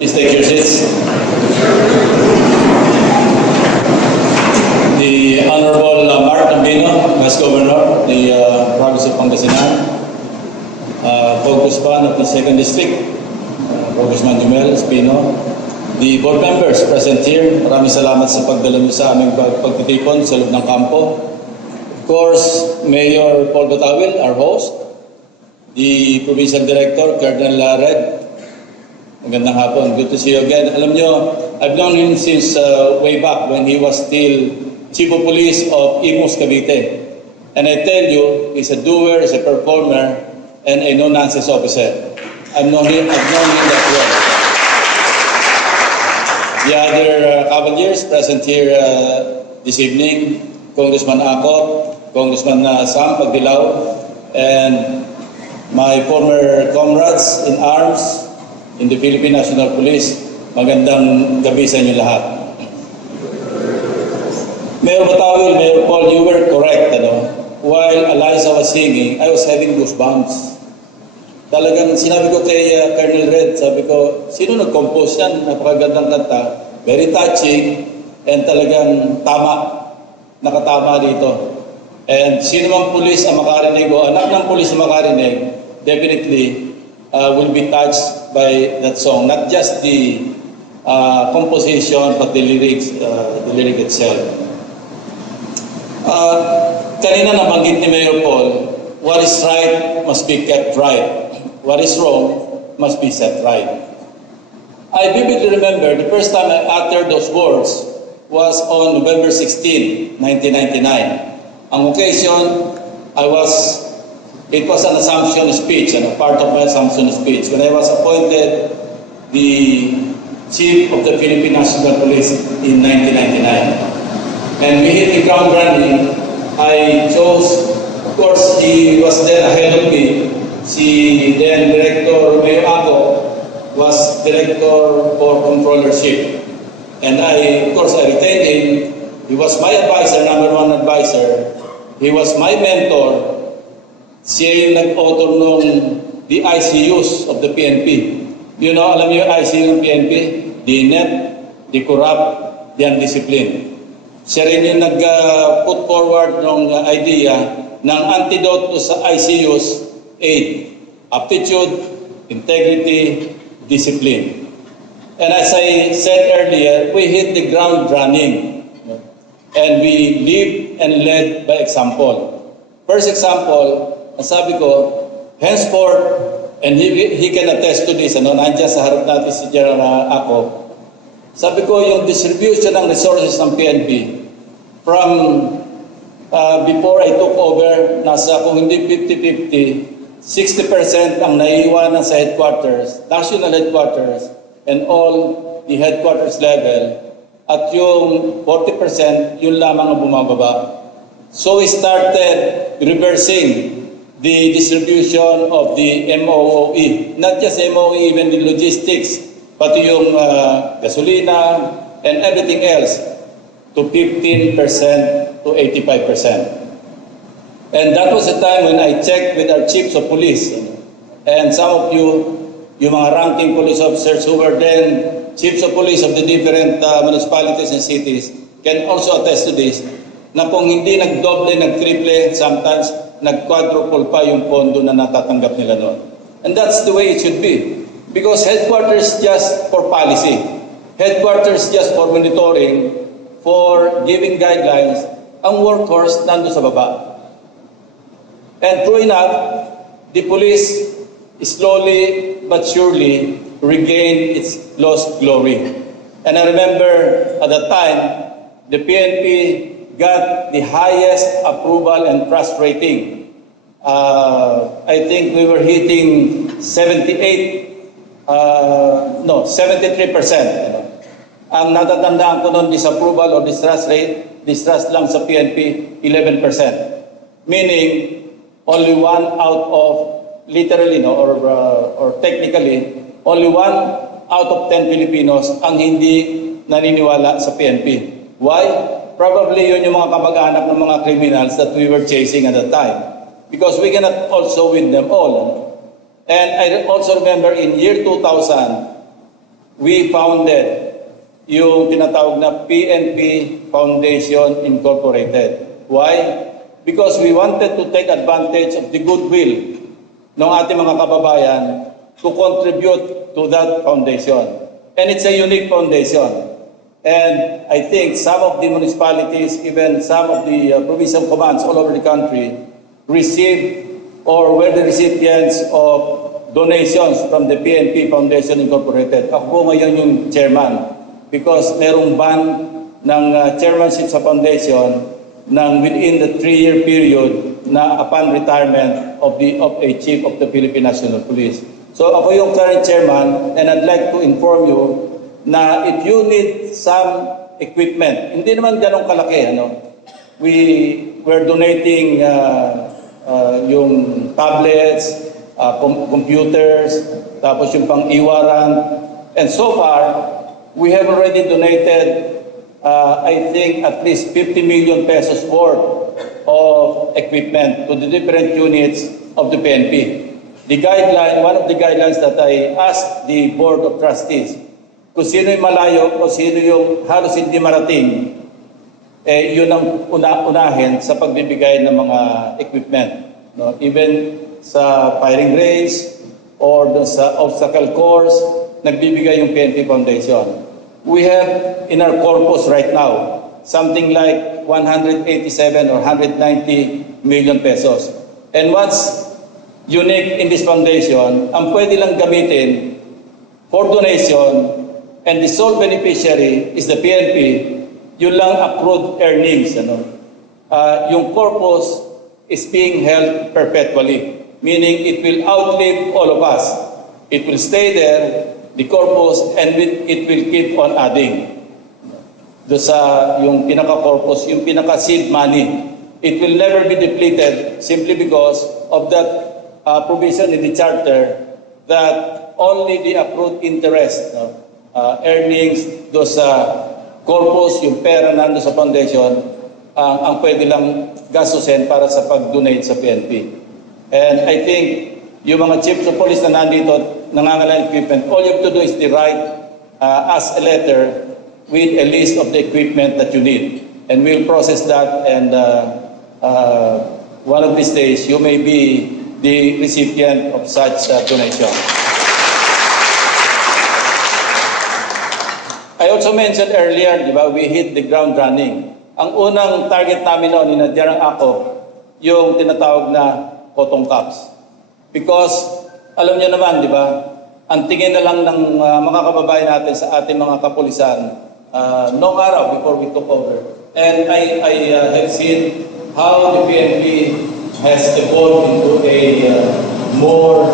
Please take your seats. The Honorable Mark Tambino, Vice Governor, the Province of Pangasinan, Congressman of the 2nd District, Congressman Jumel Espino, the board members present here, maraming salamat sa pagdala niyo sa aming pagtitipon sa loob ng kampo. Of course, Mayor Paul Gatawil, our host, the Provincial Director, Colonel Red. Magandang hapon. Good to see you again. Alam nyo, I've known him since way back when he was still Chief of Police of Imus, Cavite. And I tell you, he's a doer, he's a performer, and a no-nonsense officer. I've known him that well. The other cavaliers present here this evening, Congressman Akot, Congressman Sam Pagdilaw, and my former comrades in arms in the Philippine National Police, magandang gabi sa inyo lahat. Mayor Batawil, Mayor Paul, you were correct. While Eliza was singing, I was having goosebumps. Talagang sinabi ko kay Colonel Red, sabi ko, sino nag-compose yan? Napakagandang kanta, very touching, and talagang tama, nakatama dito. And sino mang pulis ang makarinig o anak ng pulis ang makarinig, definitely will be touched by that song. Not just the composition, but the lyric itself. Kanina nabanggit ni Mayor Paul, what is right must be kept right. What is wrong must be set right. I vividly remember the first time I uttered those words was on November 16, 1999. Ang occasion, it was an assumption speech, and a part of my assumption speech, when I was appointed the Chief of the Philippine National Police in 1999. And we hit the ground running. I chose, of course, he was there ahead of me. Si then Director Mayor Ako was Director for Controllership. And of course, I retained him. He was my advisor, number one advisor. He was my mentor. Siya yung nag-author nung the ICUs of the PNP. You know, alam niyo yung ICU ng PNP? The inept, the corrupt, the undisciplined. Siya rin yung nag-put forward ng idea ng antidote sa ICUs, 8, aptitude, integrity, discipline. And as I said earlier, we hit the ground running. And we live and led by example. First example, sabi ko, henceforth, and he can attest to this, nandiyan sa harap natin si General Ako. Sabi ko, yung distribution ng resources ng PNP from before I took over, nasa kung hindi 50-50, 60% ang naiiwanan sa headquarters, national headquarters, and all the headquarters level, at yung 40%, yun lamang ang bumababa. So we started reversing the distribution of the MOE. Not just MOE, even the logistics, pati yung gasolina and everything else to 15% to 85%. And that was the time when I checked with our chiefs of police. And some of you, yung mga ranking police officers who were then chiefs of police of the different municipalities and cities can also attest to this, na kung hindi nagdoble, nagtriple, sometimes nag-quadruple pa yung pondo na natatanggap nila noon. And that's the way it should be. Because headquarters just for policy. Headquarters just for monitoring, for giving guidelines. Ang workforce nando sa baba. And true enough, the police slowly but surely regained its lost glory. And I remember at that time, the PNP got the highest approval and trust rating. I think we were hitting 73%. Ang natatandaan ko noon, disapproval or distrust rate, distrust lang sa PNP, 11%. Meaning, only 1 out of, literally, or technically, only 1 out of 10 Filipinos ang hindi naniniwala sa PNP. Why? Probably yun yung mga kamag-anak ng mga criminals that we were chasing at that time. Because we cannot also win them all. And I also remember in year 2000, we founded yung tinatawag na PNP Foundation Incorporated. Why? Because we wanted to take advantage of the goodwill ng ating mga kababayan to contribute to that foundation. And it's a unique foundation. And I think some of the municipalities, even some of the provincial commands all over the country, received or were the recipients of donations from the PNP Foundation Incorporated. Ako po ngayon yung chairman because merong ban ng chairmanship sa foundation ng within the 3-year period na upon retirement of a chief of the Philippine National Police. So ako yung current chairman and I'd like to inform you na if you need some equipment, hindi naman ganong kalaki, we're donating yung tablets, computers, tapos yung pang-iwaran. And so far, we have already donated, I think, at least 50 million pesos worth of equipment to the different units of the PNP. One of the guidelines that I asked the Board of Trustees, kung sino yung malayo o sino yung halos hindi marating, yun ang unahin sa pagbibigay ng mga equipment. Even sa firing range or sa obstacle course, nagbibigay yung PNP Foundation. We have in our corpus right now something like 187 or 190 million pesos. And what's unique in this foundation, ang pwede lang gamitin for donation and the sole beneficiary is the PNP, yun lang accrued earnings. Yung corpus is being held perpetually, meaning it will outlive all of us. It will stay there, the corpus, and it will keep on adding. Doon sa yung pinaka-corpus, yung pinaka-seed money, it will never be depleted simply because of that provision in the charter that only the accrued interest, earnings doon sa corpus, yung pera nando sa foundation, ang pwede lang gastusin para sa pag-donate sa PNP. And I think yung mga chiefs of police na nandito, nangangailangan equipment, all you have to do is to write us a letter with a list of the equipment that you need. And we'll process that, and one of these days, you may be the recipient of such donation. I also mentioned earlier, di ba, we hit the ground running. Ang unang target namin noon, inadyaran ako, yung tinatawag na cotton cups. Because, alam niyo naman, di ba, ang tingin na lang ng mga kababayan natin sa ating mga kapulisan noong araw before we took over. And I have seen how the PNP has evolved into a more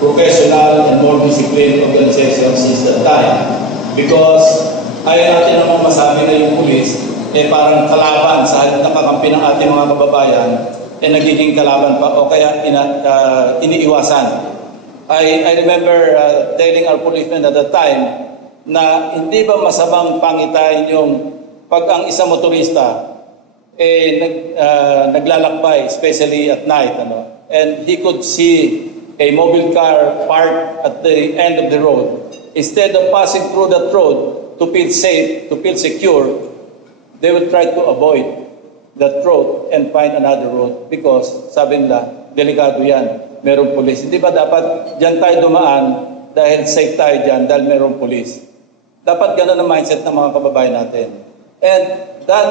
professional and more disciplined organization since that time. Because ayaw natin namang masabi na yung police parang kalaban sa halip na kakampi ng ating mga kababayan nagiging kalaban pa o kaya iniiwasan. I remember telling our policemen at that time na hindi ba masamang pangitain yung pag ang isang motorista naglalakbay, especially at night, and he could see a mobile car parked at the end of the road. Instead of passing through that road to feel safe, to feel secure, they will try to avoid that road and find another road because sabi nila, delikado yan, merong pulis. Hindi ba dapat dyan tayo dumaan dahil safe tayo dyan dahil merong pulis? Dapat ganun ang mindset ng mga kababayan natin. And that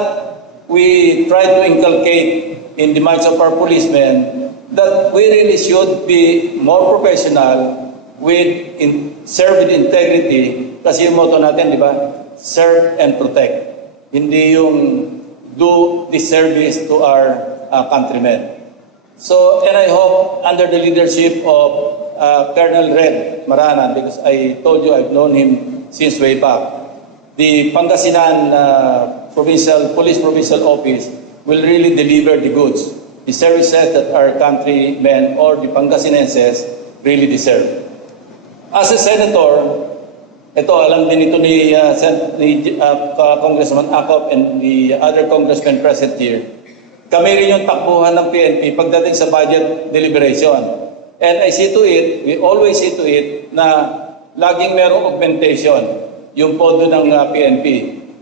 we try to inculcate in the minds of our policemen that we really should be more professional serve with integrity, kasi yung motto natin, di ba? Serve and protect. Hindi yung do disservice to our countrymen. So, and I hope under the leadership of Colonel Red Maranan, because I told you I've known him since way back, the Pangasinan Police Provincial Office will really deliver the goods, the services that our countrymen or the Pangasinenses really deserve. As a senator, ito alam din ito ni Congressman Acop and the other congressmen present here. Kami rin yung takbuhan ng PNP pagdating sa budget deliberation. And I see to it, we always see to it na laging merong augmentation, yung pondo ng PNP.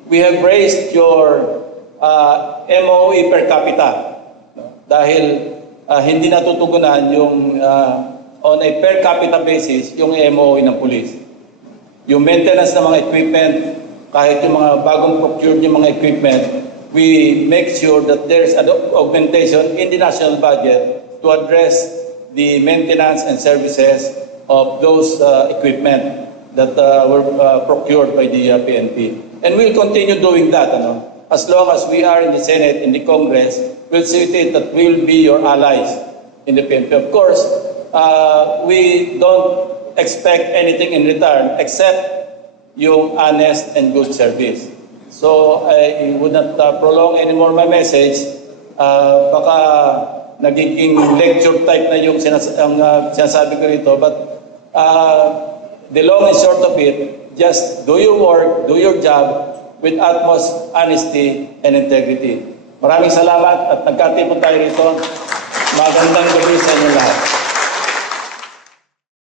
We have raised your MOE per capita, no? Dahil hindi natutugunan yung on a per capita basis yung MOE ng police. Yung maintenance ng mga equipment, kahit yung mga bagong procured yung mga equipment, we make sure that there's an augmentation in the national budget to address the maintenance and services of those equipment that were procured by the PNP. And we'll continue doing that. As long as we are in the Senate, in the Congress, we'll see that we'll be your allies in the PNP. Of course, we don't expect anything in return except yung honest and good service. So I would not prolong anymore my message. Baka nagiging lecture type na yung sinasabi ko rito. But the long and short of it, just do your work, do your job with utmost honesty and integrity. Maraming salamat at nagkatipon tayo rito. Magandang gabi sa inyo lahat.